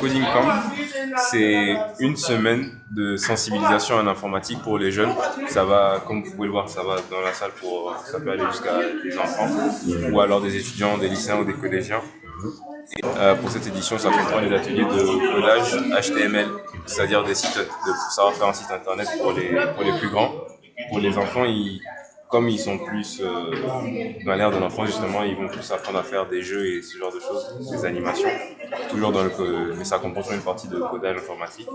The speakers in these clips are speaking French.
Coding Camp, c'est une semaine de sensibilisation à l'informatique pour les jeunes. Ça va, comme vous pouvez le voir, ça va dans la salle ça peut aller jusqu'à des enfants ou alors des étudiants, des lycéens ou des collégiens. Et, pour cette édition, ça comprend des ateliers de codage HTML, c'est-à-dire pour savoir faire un site internet pour les plus grands. Pour les enfants, comme ils sont plus dans l'ère de l'enfant, justement, ils vont plus apprendre à faire des jeux et ce genre de choses, des animations, toujours mais ça comprend toujours une partie de codage informatique.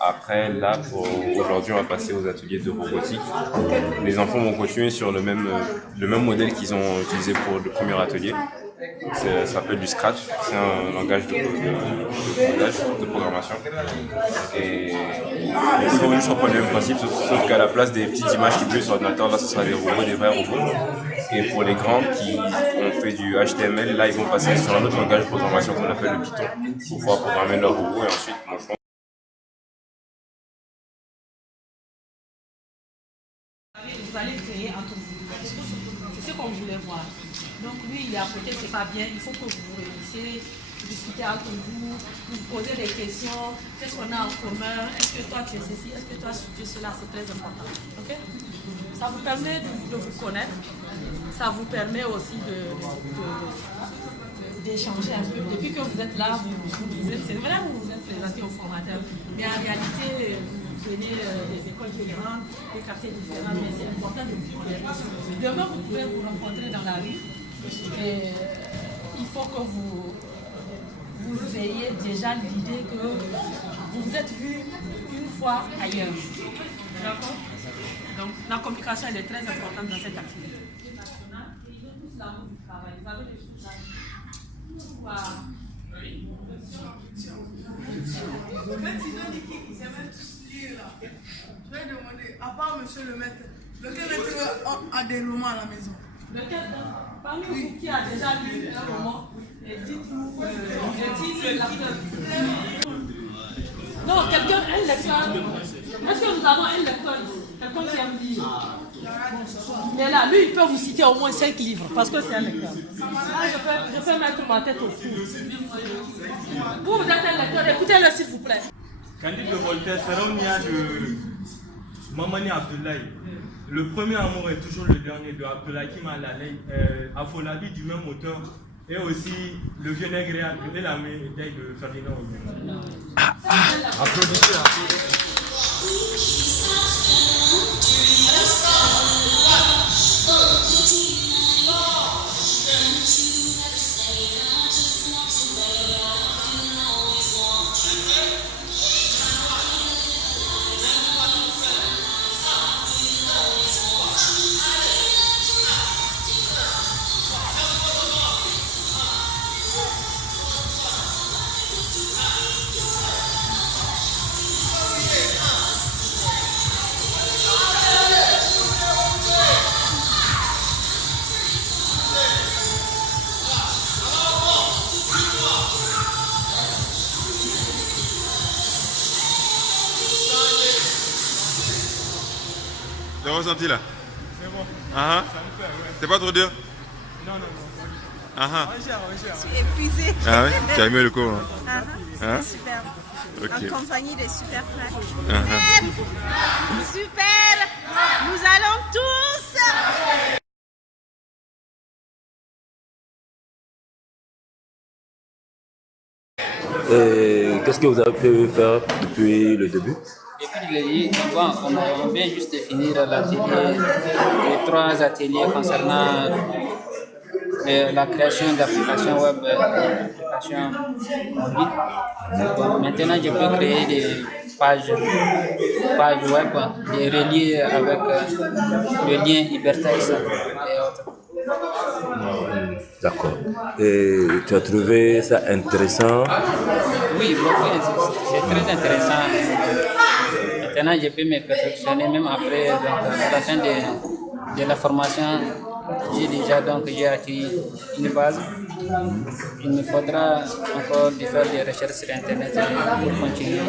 Après, là, pour aujourd'hui, on va passer aux ateliers de robotique. Les enfants vont continuer sur le même modèle qu'ils ont utilisé pour le premier atelier. Ça s'appelle du Scratch, c'est un langage de codage, de programmation. Et ils vont juste reprendre le même principe, sauf qu'à la place des petites images qui bougent sur l'ordinateur, là ce sera des robots, des vrais robots. Et pour les grands qui ont fait du HTML, là ils vont passer sur un autre langage de programmation qu'on appelle le Python pour pouvoir programmer leurs robots. Et ensuite, je pense vous allez créer entre vous. C'est ce qu'on voulait voir. Donc lui, il est à côté, c'est pas bien. Il faut que vous vous réunissiez, discutez entre vous, vous posez des questions. Qu'est-ce qu'on a en commun? Est-ce que toi tu es ceci? Est-ce que toi tu es cela? C'est très important. Okay? Ça vous permet de vous connaître. Ça vous permet aussi d'échanger un peu. Depuis que vous êtes là, c'est vrai que vous vous êtes présenté au formateur, mais en réalité, vous venez des écoles différentes, des quartiers différents, mais c'est important de vous connaître. Demain, vous pouvez vous rencontrer dans la rue et il faut que vous ayez déjà l'idée que vous vous êtes vu une fois ailleurs. D'accord? Donc, la communication elle est très importante dans cette activité. Je vais demander, à part monsieur le maître, lequel maître a des romans à la maison? Parmi vous qui a déjà lu un roman, dites-nous le titre, l'acteur. Non, quelqu'un, un lecteur. Est-ce que nous avons un lecteur ici? Quelqu'un qui aime lire? Mais là, lui, il peut vous citer au moins 5 livres, parce que c'est un lecteur. Là, je peux mettre ma tête au fond. Vous êtes un lecteur, écoutez-le s'il vous plaît. Candide de Voltaire, Saronia de Mamani Abdoulaye. Le premier amour est toujours le dernier de Abdoulakim Alalay, Afolabi du même auteur, et aussi Le vieux nègre et la médaille de Ferdinand. Applaudissez. Le ressenti là? C'est bon. Ça me fait, ouais. C'est pas trop dur? Non. Je suis épuisée. Ah ouais? Tu as aimé le cours? Hein? Super. Ok. En compagnie des super plaques. Super. Nous allons tous. Qu'est-ce que vous avez pu faire depuis le début? Depuis on vient juste de finir les 3 ateliers concernant la création d'applications web, d'applications mobiles. Maintenant, je peux créer des pages web, des relier avec le lien Hypertext et autres. D'accord. Et tu as trouvé ça intéressant? Oui, beaucoup, c'est très intéressant. Maintenant, je peux me perfectionner même après, donc, à la fin de la formation. J'ai acquis une base. Il me faudra encore faire des recherches sur Internet pour continuer.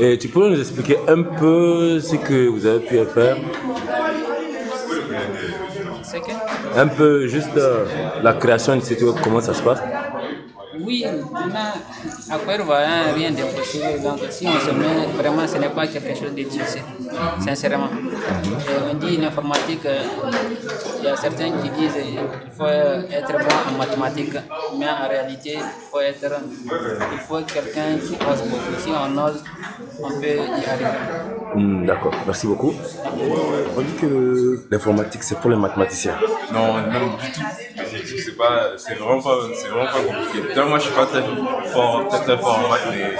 Et tu pourrais nous expliquer un peu ce que vous avez pu faire? C'est que Un peu juste la création du site web, comment ça se passe? Oui, à Kourouba, rien d'impossible. Donc, si on se met, vraiment, ce n'est pas quelque chose de difficile, sincèrement. Et on dit en informatique, il y a certains qui disent qu'il faut être bon en mathématiques, mais en réalité, il faut quelqu'un qui ose beaucoup. Si on ose, on peut y arriver. D'accord, merci beaucoup. On dit que l'informatique, c'est pour les mathématiciens. Non, non, du tout. C'est vraiment pas compliqué. Déjà, moi, je suis pas très fort en maths, mais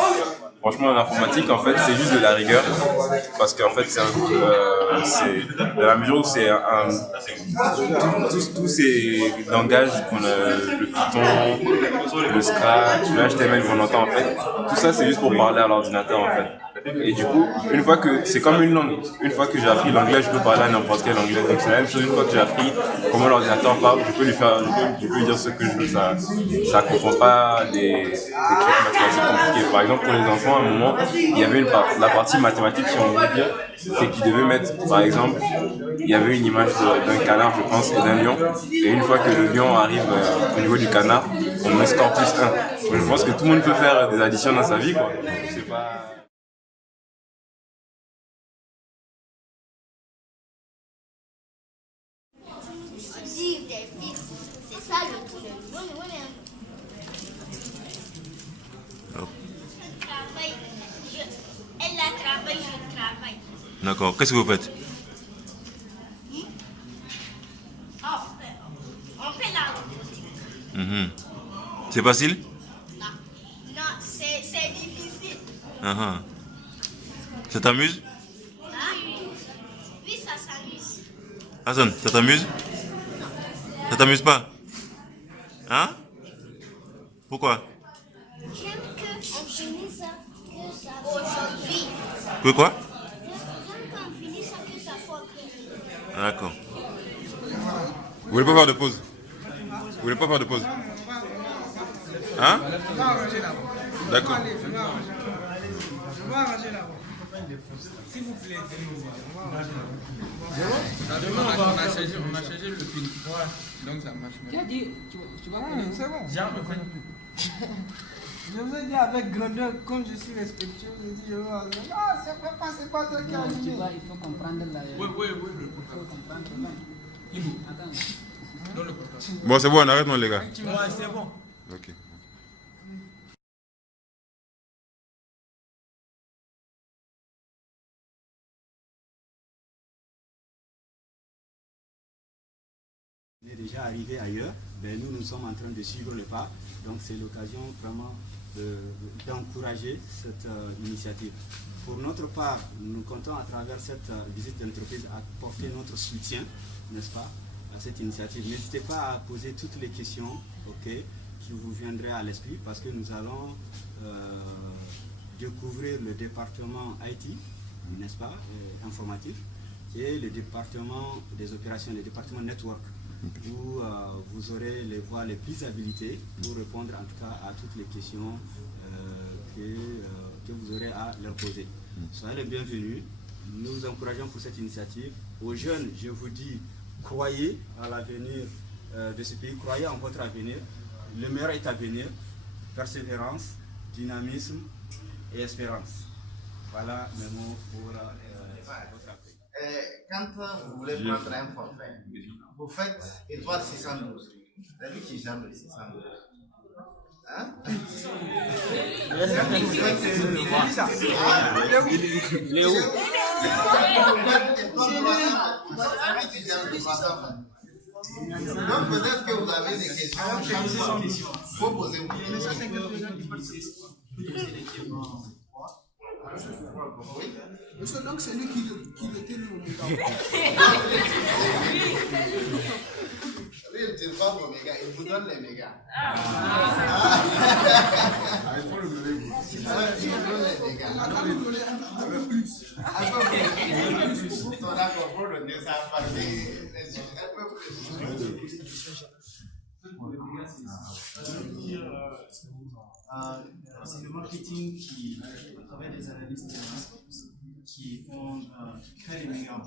franchement, en informatique, en fait, c'est juste de la rigueur. Parce qu'en fait, c'est dans la mesure où c'est tous ces langages qu'on a, le Python, le Scratch, le HTML qu'on entend, en fait, tout ça, c'est juste pour parler à l'ordinateur, en fait. Et du coup, une fois que c'est comme une langue, une fois que j'ai appris l'anglais, je peux parler à n'importe quel anglais. Donc c'est la même chose, une fois que j'ai appris comment l'ordinateur parle, je peux lui dire ce que je veux. Ça comprend pas des trucs mathématiques compliqués. Par exemple, pour les enfants, à un moment, il y avait la partie mathématique, si on veut dire, c'est qu'ils devaient mettre, par exemple, il y avait une image d'un canard, je pense, et d'un lion. Et une fois que le lion arrive au niveau du canard, on met score plus 1. Donc, je pense que tout le monde peut faire des additions dans sa vie, quoi. C'est pas... C'est ça le truc. Elle a travaillé, je travaille. D'accord. Qu'est-ce que vous faites? On fait la robotique. C'est facile? Non, c'est difficile. Ça t'amuse? Oui, ça s'amuse. Hassan, ça t'amuse? Ça t'amuse pas? Hein? Pourquoi? J'aime qu'on finisse ça aujourd'hui. Que quoi? J'aime qu'on finisse ça que ça soit après. D'accord. Vous voulez pas faire de pause? Vous voulez pas faire de pause? Hein? D'accord. Je vais arranger là-bas. S'il vous plaît, on va arranger là-bas. On a changé le pin. Donc ça marche. Tu as dit, tu vas C'est bon. Je vous ai dit avec grandeur, comme je suis respectueux, je dis je vais arranger. Ah, c'est pas toi qui as il allumé. faut comprendre la... Oui, Il faut comprendre. Attends. Dans le portable. Bon, c'est bon, on arrête, non, les gars. Ouais, c'est bon. Ok. On est déjà arrivé ailleurs, mais nous sommes en train de suivre le pas. Donc c'est l'occasion vraiment d'encourager cette initiative. Pour notre part, nous comptons à travers cette visite d'entreprise apporter notre soutien, n'est-ce pas, à cette initiative. N'hésitez pas à poser toutes les questions qui vous viendraient à l'esprit parce que nous allons découvrir le département IT, n'est-ce pas, informatique, et le département des opérations, le département network, où vous aurez les voies les plus habilitées pour répondre en tout cas à toutes les questions que vous aurez à leur poser. Soyez les bienvenus, nous vous encourageons pour cette initiative. Aux jeunes, je vous dis, croyez à l'avenir de ce pays, croyez en votre avenir. Le meilleur est à venir, persévérance, dynamisme et espérance. Voilà mes mots pour votre appel. Quand vous voulez prendre un forfait, vous faites étoile 612. Vous avez vu qui jamais le 612? Hein? Donc peut-être que vous avez des questions. Il faut poser vos questions. Oui. Donc c'est lui qui était le montant. Lui, il ne tire pas vos mégas, il vous donne les mégas. Il faut le donner. Il vous donne les mégas. Un peu plus. D'accord, pour le donner ça, parce que un peu plus. C'est le marketing qui travaille des analystes qui créent les mégas,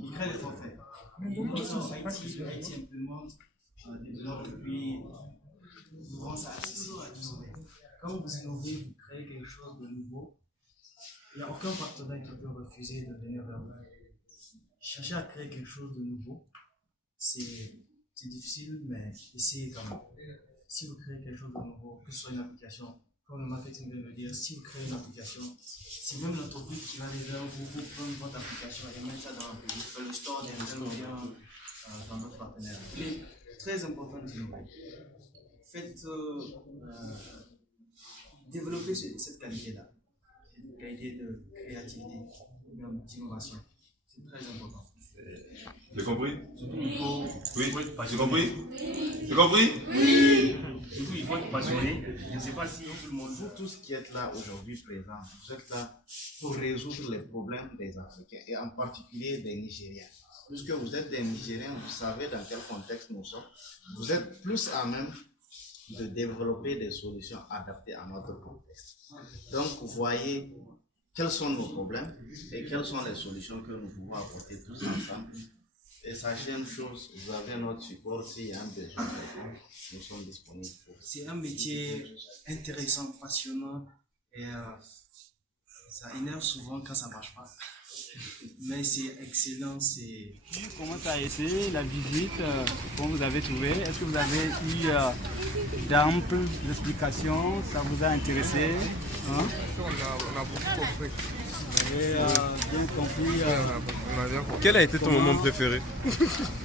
qui créent les forfaits. IT implémente, développe depuis vous rend ça accessible à tous. Quand vous innovez, vous créez quelque chose de nouveau, il n'y a aucun partenaire qui peut refuser de venir vers vous. Chercher à créer quelque chose de nouveau, c'est difficile, mais essayez quand même. Si vous créez quelque chose de nouveau, que ce soit une application, comme le marketing vient de le dire, si vous créez une application, c'est même l'entreprise qui va aller vers vous pour prendre votre application et mettre ça dans le store d'Intel ou bien dans notre partenaire. Il est très important d'innover. Faites développer cette qualité-là, cette qualité de créativité, d'innovation. C'est très important. J'ai compris? Oui, j'ai compris? J'ai compris? Oui. Du coup, il faut être passionné. Je ne sais pas si tout le monde, vous tous qui êtes là aujourd'hui présents, vous êtes là pour résoudre les problèmes des Africains et en particulier des Nigériens. Puisque vous êtes des Nigériens, vous savez dans quel contexte nous sommes. Vous êtes plus à même de développer des solutions adaptées à notre contexte. Donc, vous voyez quels sont nos problèmes et quelles sont les solutions que nous pouvons apporter tous ensemble. Et sachez une chose, vous avez notre support s'il y a un besoin, nous sommes disponibles. C'est un métier intéressant, passionnant et ça énerve souvent quand ça ne marche pas. Mais c'est excellent. Comment ça a été la visite? Comment vous avez trouvé? Est-ce que vous avez eu d'amples explications? Ça vous a intéressé? Hein? On a beaucoup compris. Vous avez bien compris. On a bien compris. Quel a été ton moment préféré?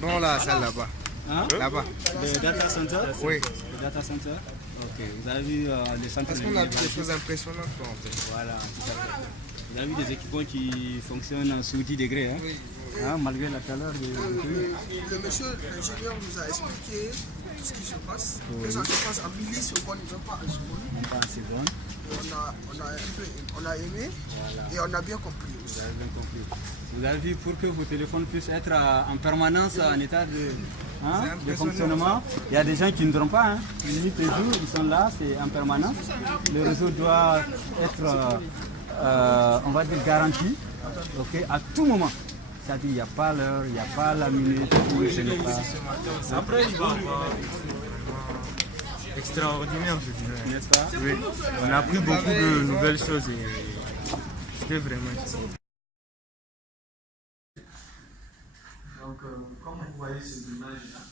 Non, la salle là-bas. Hein? Là-bas. Le data center? Oui. Le data center? Ok. Vous avez vu les centres. Parce qu'on a vu des choses impressionnantes en fait. Voilà, tout à fait. Vous avez vu des équipements qui fonctionnent sous 10 degrés, hein? Oui. Hein, malgré la chaleur de Le monsieur, l'ingénieur nous a expliqué tout ce qui se passe. Oui. Que ça se passe en millisecondes, même pas en secondes. Même pas en secondes. On a aimé, voilà. Et on a bien compris aussi. Vous avez bien compris. Vous avez vu, pour que vos téléphones puissent être en permanence en état de fonctionnement, il y a des gens qui ne dorment pas. Hein. Nuit et jour, ils sont là, c'est en permanence. Le réseau doit être, on va dire, garanti, okay, à tout moment. C'est-à-dire il n'y a pas l'heure, il n'y a pas la minute. Après, il va avoir extraordinaire, je dirais. N'est-ce pas? Oui. On a appris beaucoup de nouvelles choses et c'était vraiment excellent. Donc, comme vous voyez cette image-là,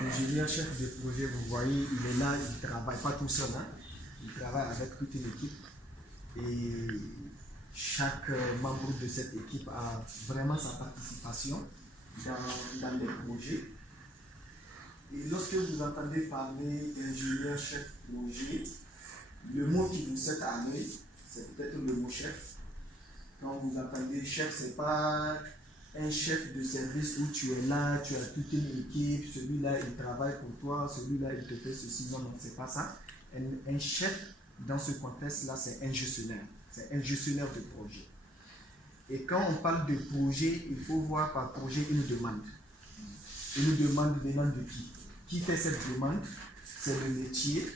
l'ingénieur chef de projet, vous voyez, il est là, il ne travaille pas tout seul, hein. Il travaille avec toute une équipe. Et chaque membre de cette équipe a vraiment sa participation dans les projets. Et lorsque vous entendez parler d'ingénieur chef projet, le mot qui vous saute à l'œil, c'est peut-être le mot chef. Quand vous entendez chef, ce n'est pas un chef de service où tu es là, tu as toute une équipe, celui-là il travaille pour toi, celui-là il te fait ceci. Non, non, ce n'est pas ça. Un chef, dans ce contexte-là, c'est un gestionnaire. C'est un gestionnaire de projet. Et quand on parle de projet, il faut voir par projet une demande. Une demande venant de qui? Qui fait cette demande? C'est le métier.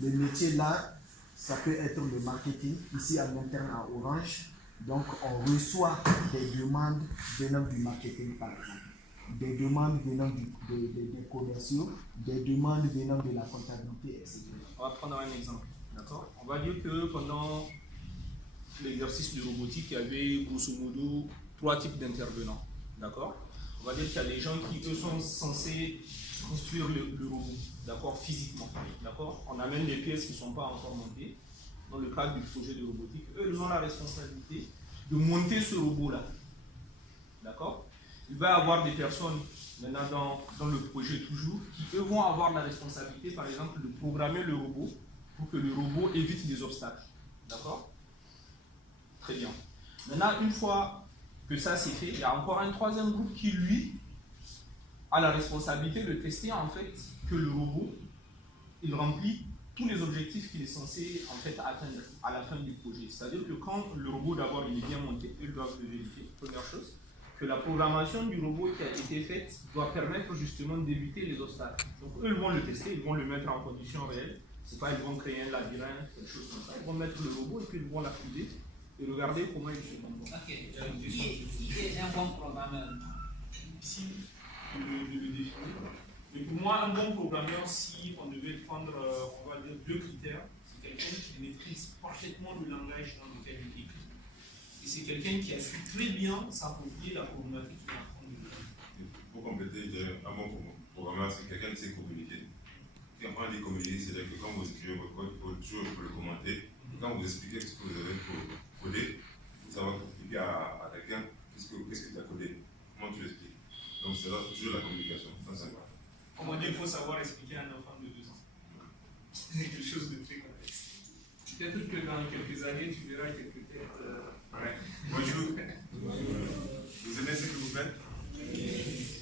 Le métier là, ça peut être le marketing, ici à l'interne à Orange. Donc on reçoit des demandes venant du marketing par exemple. Des demandes venant des commerciaux, des demandes venant de la comptabilité, etc. On va prendre un exemple, d'accord? On va dire que pendant l'exercice de robotique, il y avait grosso modo 3 types d'intervenants, d'accord? On va dire qu'il y a des gens qui, eux, sont censés construire le robot, d'accord, physiquement, d'accord? On amène des pièces qui ne sont pas encore montées. Dans le cadre du projet de robotique, eux, ils ont la responsabilité de monter ce robot-là, d'accord? Il va y avoir des personnes, maintenant dans le projet toujours, qui, eux, vont avoir la responsabilité, par exemple, de programmer le robot pour que le robot évite des obstacles, d'accord? Très bien. Maintenant, une fois que ça c'est fait, il y a encore un troisième groupe qui, lui, a la responsabilité de tester en fait que le robot, il remplit tous les objectifs qu'il est censé en fait atteindre à la fin du projet. C'est-à-dire que quand le robot d'abord il est bien monté, ils doivent le vérifier, première chose, que la programmation du robot qui a été faite doit permettre justement d'éviter les obstacles. Donc eux ils vont le tester, ils vont le mettre en conditions réelles. C'est pas ils vont créer un labyrinthe, quelque chose comme ça. Ils vont mettre le robot et puis ils vont l'activer et regarder comment il se comporte. Ok, qui est un bon programmeur? Ici, le définir. Mais pour moi, un bon programmeur, si on devait prendre, on va dire, 2 critères, c'est quelqu'un qui maîtrise parfaitement le langage dans lequel il écrit. Et c'est quelqu'un qui a su très bien s'approprier la problématique qu'il est en train de faire. Pour compléter, un bon programmeur, c'est quelqu'un qui sait communiquer. Quand on dit communiquer, c'est-à-dire que quand vous écrivez votre code, il faut toujours le commenter. Quand vous expliquez ce que vous avez codé, il faut savoir expliquer à quelqu'un qu'est-ce que tu as codé, comment tu l'expliques. Donc c'est toujours la communication, ça c'est important. Comme on dit, il faut savoir expliquer à un enfant de 2 ans. C'est quelque chose de très complexe. Peut-être que dans quelques années, tu verras quelques têtes. Ouais. Bonjour. Vous aimez ce que vous faites?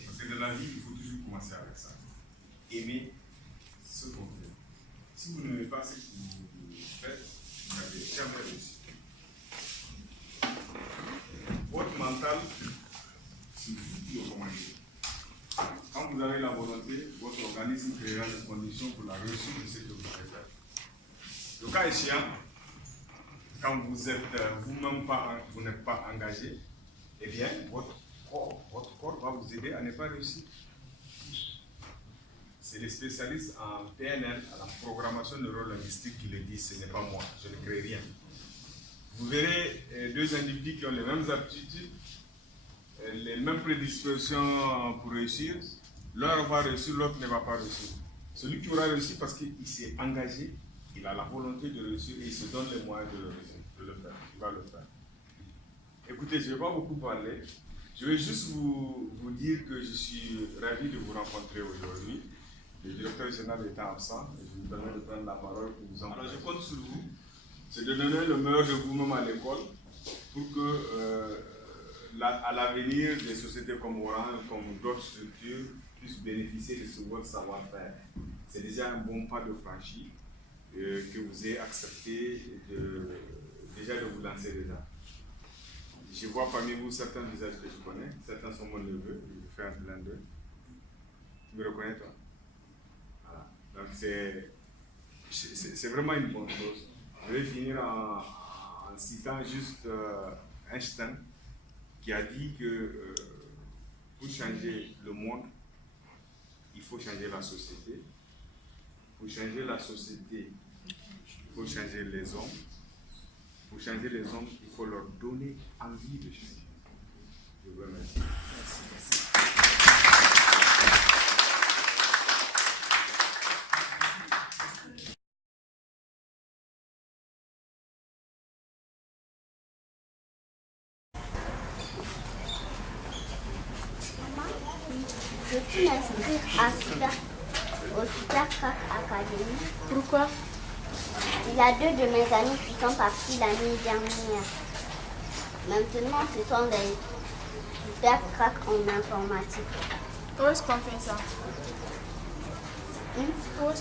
Parce que dans la vie, il faut toujours commencer avec ça. Aimer ce qu'on fait. Si vous n'aimez pas ce que vous faites, vous n'avez jamais réussi. Votre mental, c'est vous qui le commandez. Quand vous avez la volonté, votre organisme créera les conditions pour la réussite de ce que vous allez faire. Le cas échéant, quand vous êtes vous-même vous n'êtes pas engagé, eh bien, votre corps va vous aider à ne pas réussir. C'est les spécialistes en PNL, à la programmation neuro-linguistique, qui le disent, ce n'est pas moi, je ne crée rien. Vous verrez 2 individus qui ont les mêmes aptitudes, les mêmes prédispositions pour réussir, l'un va réussir, l'autre ne va pas réussir. Celui qui aura réussi parce qu'il s'est engagé, il a la volonté de réussir et il se donne les moyens de le faire. Il va le faire. Écoutez, je ne vais pas beaucoup parler. Je vais juste vous dire que je suis ravi de vous rencontrer aujourd'hui. Le directeur général étant absent, et je vous permets de prendre la parole pour vous en parler. Alors je compte sur vous. C'est de donner le meilleur de vous-même à l'école pour que à l'avenir, des sociétés comme Orange, comme d'autres structures, puissent bénéficier de ce votre savoir-faire. C'est déjà un bon pas de franchi que vous ayez accepté déjà de vous lancer déjà. Je vois parmi vous certains visages que je connais, certains sont mon neveu, je vous fais un plein d'eux. Tu me reconnais toi? Voilà. Donc c'est vraiment une bonne chose. Je vais finir en citant juste Einstein qui a dit que pour changer le monde, il faut changer la société. Pour changer la société, il faut changer les hommes. Pour changer les hommes, il faut leur donner envie de changer. Je vous remercie. Merci. Veux-tu m'inscrire au Super Crack Academy? Pourquoi? Il y a 2 de mes amis qui sont partis l'année dernière. Maintenant, ce sont des Super Crack en informatique. Où est-ce qu'on fait ça?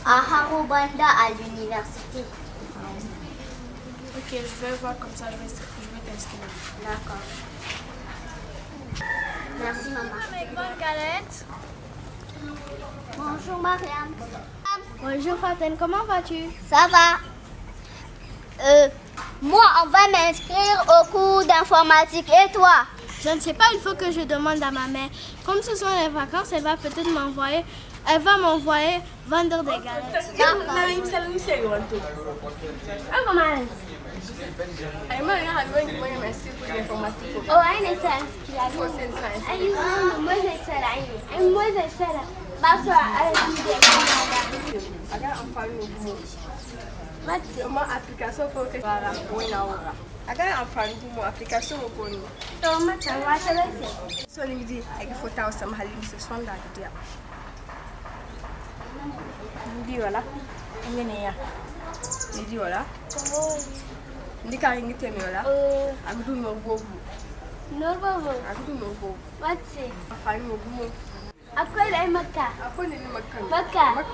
À Harobanda, à l'université. Ok, je vais voir comme ça, je vais t'inscrire. D'accord. Merci maman. Avec bonne galette. Bonjour Mariam. Bonjour Faten, comment vas-tu? Ça va. Moi, on va m'inscrire au cours d'informatique. Et toi? Je ne sais pas, il faut que je demande à ma mère. Comme ce sont les vacances, elle va peut-être m'envoyer. Elle va m'envoyer vendre des galettes. Uma aplicação foi que para o na hora. Agora amfani do aplicação o boni. Então, mas eu acho que So ni di ai fota o sam halin se sonda dia. Ndi wala. Ngene ya. Ndi wala. Ndi ka ngi temi wala. Agdu no bobu. No bobu. Agdu no bobu. What's amfani mo gumo. Akwai da Makka. Akwai ne Makka. Makka.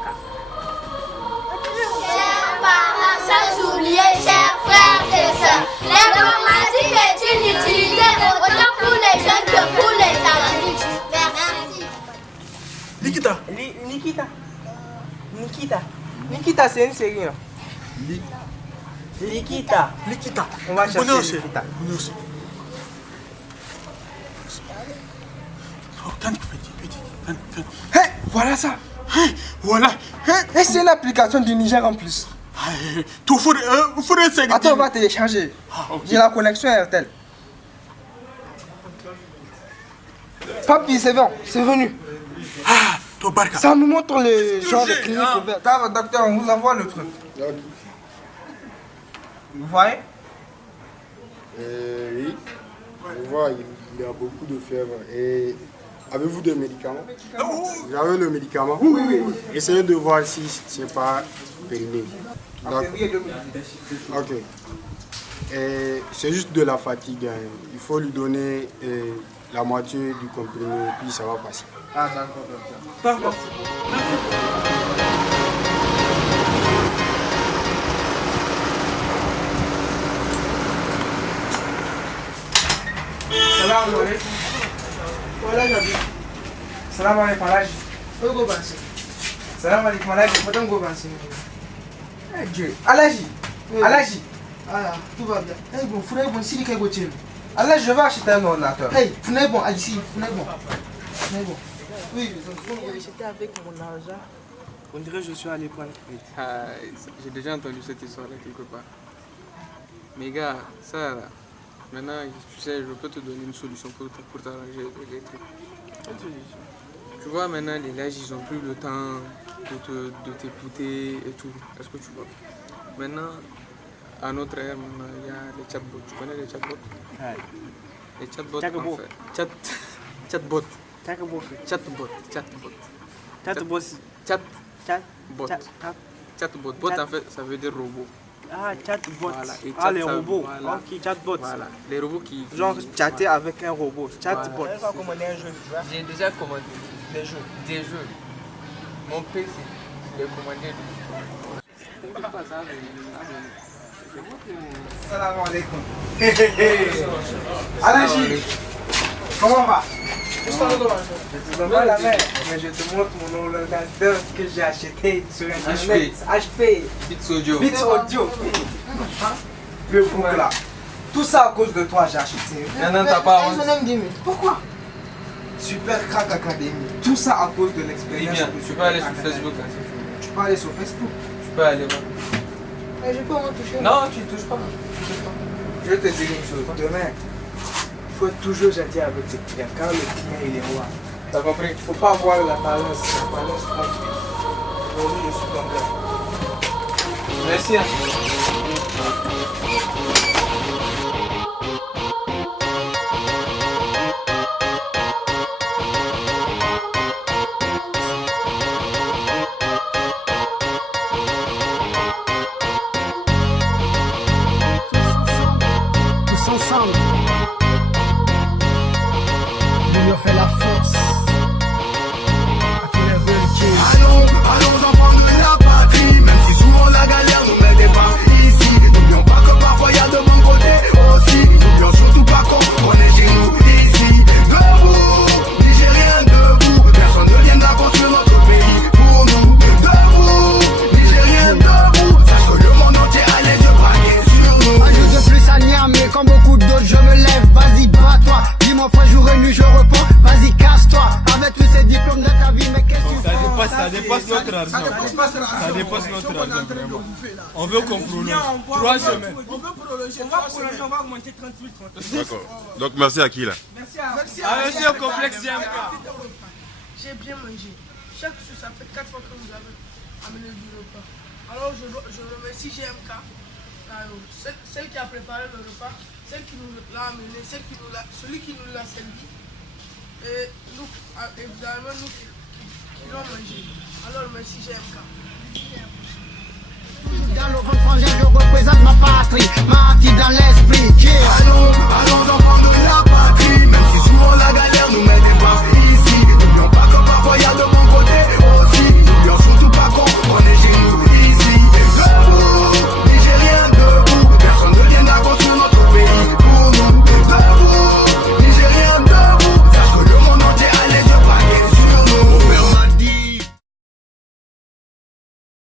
Chers parents, sans oublier, chers frères et sœurs, l'informatique est une utilité autant pour les jeunes que pour les adultes. Merci. Nikita, c'est une série. Likita. On va chercher Likita. Hé, voilà ça. Voilà. Et c'est l'application du Niger en plus. Attends, on va télécharger. J'ai la connexion RTL. Papi, c'est bon, c'est venu. Ça nous montre les gens de cliniques ouvertes. Docteur, on vous envoie le truc. Vous voyez? Oui, on voit, il y a beaucoup de fièvre. Et avez-vous des médicaments? Vous avez le médicament? Oui. Essayez de voir si ce n'est pas périmé. Ok. C'est juste de la fatigue. Hein. Il faut lui donner la moitié du comprimé, puis ça va passer. Ah, d'accord. Salam alaikum. Voilà, j'habite. Salam alaikum, Alaji. Où go bansi? Salam alaikum, Alaji. Faut go bansi. Eh Dieu. Alaji. Alaji. Ah, tout va bien. Eh bon, frère, bon, si il go chill. Alaji, je vais acheter un ordinateur. Hey, frère, bon, ici, frère, bon. Frère, bon. Oui, j'étais avec mon argent. On dirait que je suis allé prendre crédit. Ah, j'ai déjà entendu cette histoire-là quelque part. Mais gars, ça là, maintenant, tu sais, je peux te donner une solution pour t'arranger les trucs. Tu vois, maintenant, les lèges, ils n'ont plus le temps de t'écouter et tout. Est-ce que tu vois? Maintenant, à notre ère, il y a les chatbots. Tu connais les chatbots? Les chatbots, en fait. Chatbot. Chatbot. Bot, en fait, ça veut dire robot. Ah, chatbot. Voilà. Ah, les robots. Voilà. Ok, chatbot. Voilà. Les robots qui... Genre chatter avec un robot. Chatbot. Voilà. Tu as commandé un jeu? J'ai déjà commandé des jeux. Mon PC, je l'ai commandé. Salam alaikum. Alaji, comment on va? Je te donne pas la main, mais je te montre mon ordinateur que j'ai acheté sur Internet. HP. Bits Audio. Le bouc là. Tout ça à cause de toi, j'ai acheté. Non, t'as pas honte. Pourquoi? Super Crack Academy. Tout ça à cause de l'expérience. Tu peux aller sur Facebook. Tu peux aller sur Facebook. Tu peux aller voir. Mais je peux m'en toucher. Non, tu ne touches pas. Je vais te dire une chose. Demain, il faut être toujours gentil avec tes clients. Quand le client il est roi. T'as compris? Il ne faut pas voir la balance. La balance trompe. Aujourd'hui, je suis ton gars. Merci. L'union fait la force. Allons enfants de la patrie, même si souvent la galère nous met des pas ici. N'oublions pas que parfois y a de mon côté aussi. N'oublions surtout pas qu'on est chez nous ici. Debout, Nigériens debout, personne ne viendra construire notre pays pour nous. Debout, Nigériens debout, sache que le monde entier a les yeux braqués sur nous. Un jour de plus à Niamey, comme beaucoup d'autres, je me lève, vas-y bats-toi. Dis-moi fois jour et nuit je reprends, vas-y casse-toi. Avec tous ces diplômes de ta vie, mais qu'est-ce que tu fais? Ça dépasse notre argent. Ça dépasse notre argent, vraiment. On veut qu'on prolonge 3 semaines. On va prolonger, on va augmenter 38. D'accord. Donc merci à qui là? Merci au complexe GMK. J'ai bien mangé. Chaque jour, ça fait 4 fois que vous avez amené du repas. Alors je remercie GMK, celle qui a préparé le repas, celle qui nous l'a amené, celui qui nous l'a servi. Et nous, évidemment, nous qui l'ont mangé. Alors merci GMK. Dans le ventre frangin, je représente ma patrie, ma dans l'esprit. Allons enfants de